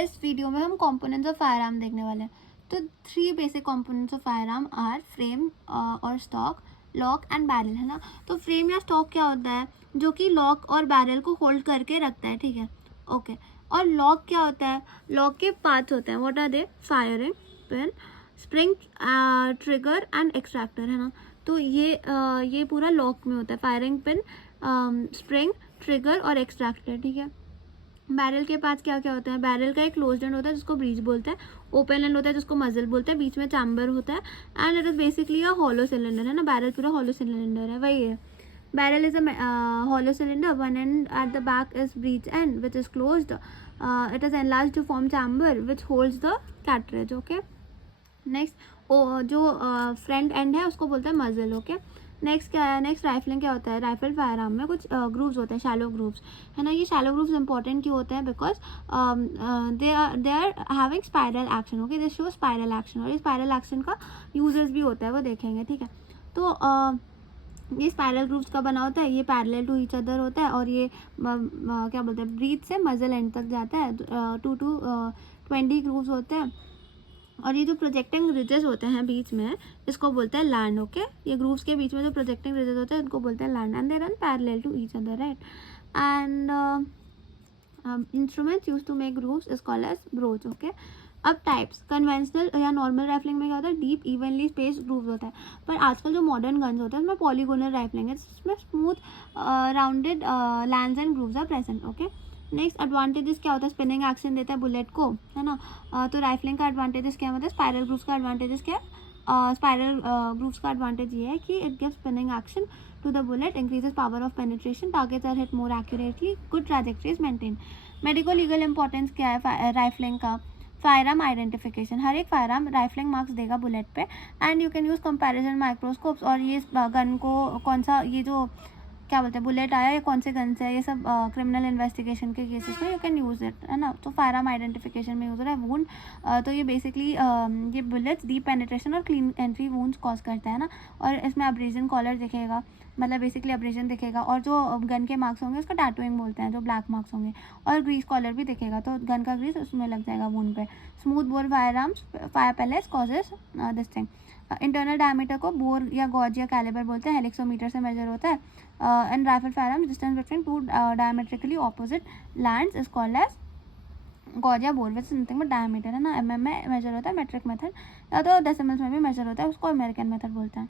इस वीडियो में हम कंपोनेंट्स ऑफ फायर आर्म देखने वाले हैं। तो 3 basic components of firearm are frame और स्टॉक, लॉक एंड बैरल, है ना। तो फ्रेम या स्टॉक क्या होता है? जो कि लॉक और बैरल को होल्ड करके रखता है, ठीक है, ओके। और लॉक क्या होता है? लॉक के पार्ट्स होते हैं, what are they? Firing pin, spring, trigger and extractor, है ना। तो ये पूरा लॉक में होता है, फायरिंग पिन, स्प्रिंग, ट्रिगर और एक्सट्रैक्टर, ठीक है। बैरल के पास क्या क्या होता है? बैरल का एक क्लोज एंड होता है जिसको ब्रीच बोलते हैं, ओपन एंड होता है जिसको मजल बोलते हैं, बीच में चैम्बर होता है, and it is basically a hollow cylinder, है ना। बैरल पूरा हॉलो सिलेंडर है, वही है। Barrel is a hollow cylinder. One end at the back is breech end, which is closed. It is enlarged to form chamber, which holds the cartridge. Okay. Next जो front end है उसको बोलते हैं मजल, okay. Next क्या है? Next rifling क्या होता है? राइफल फायर आर्म में कुछ ग्रूव्स होते हैं, शैलो ग्रूव्स, है ना। ये शैलो ग्रूव्स इंपॉर्टेंट क्यों होते हैं? Because they are having spiral action, okay, they show spiral action, और ये स्पाइरल एक्शन का यूजेस भी होता है, वो देखेंगे, ठीक है। तो ये स्पाइरल ग्रूव्स का बना होता है, ये पैरेलल टू ईच अदर होता है, और ये क्या बोलते हैं, ब्रीथ से मजल एंड तक जाता है। 2 to 20 ग्रूव्स होते हैं, और ये जो प्रोजेक्टिंग रिजेस होते हैं बीच में, इसको बोलते हैं लैंड, ओके। ये ग्रूव्स के बीच में जो प्रोजेक्टिंग रिजेस होते हैं उनको बोलते हैं land, and they run parallel to each other, right. And instruments use to make grooves is called as broach, okay. अब टाइप्स, कन्वेंशनल या नॉर्मल राइफलिंग में क्या होता है? डीप इवनली स्पेस्ड ग्रूव्स होता है। पर आजकल जो मॉडर्न गन्स होते हैं उसमें पॉलीगोनल राइफलिंग है, जिसमें smooth rounded lands and grooves are present, okay. Next advantages क्या होता है? स्पिनिंग एक्शन देता है बुलेट को, है ना। तो राइफलिंग का एडवांटेजेस क्या होता है? स्पाइरल ग्रूव्स का एडवांटेजेस क्या है? स्पाइरल ग्रूव्स का एडवांटेज ये है कि it gives spinning action to the bullet, increases power of penetration, targets are hit more accurately, good trajectory is maintain. Medico legal importance क्या है राइफलिंग का? फायर आर्म आइडेंटिफिकेशन, हर एक फायर आर्म राइफलिंग मार्क्स देगा bullet पे, and you can use comparison microscopes, और ये gun को कौन सा, ये जो क्या बोलते हैं बुलेट आया, ये कौन से गन से है, ये सब क्रिमिनल इन्वेस्टिगेशन के केसेस में यू कैन यूज़ इट, है ना। तो फायर आर्म आइडेंटिफिकेशन में यूज़ हो रहा है। वूंड, तो ये बेसिकली ये बुलेट्स डीप पेनिट्रेशन और क्लीन एंट्री वूंड्स कॉज करता है ना। और इसमें अब्रेजन कॉलर दिखेगा, मतलब बेसिकली अब्रेजन दिखेगा, और जो गन के मार्क्स होंगे उसका टैटूइंग बोलते हैं, जो ब्लैक मार्क्स होंगे, और ग्रीस कॉलर भी दिखेगा, तो गन का ग्रीस उसमें लग जाएगा वूंड पे। Smooth bore firearms, fire pellets causes this thing. Internal diameter को बोर या गॉज या कैलिबर बोलते हैं, हेलिक्सोमीटर से मेजर होता है। And rifle firearms, distance between two diametrically opposite lands is called as gauge या bore, which nothing but diameter, है ना। mm में मेजर होता है, मेट्रिक मेथड, या तो डेसिमल्स में भी मेजर होता है, उसको अमेरिकन मेथड बोलते हैं।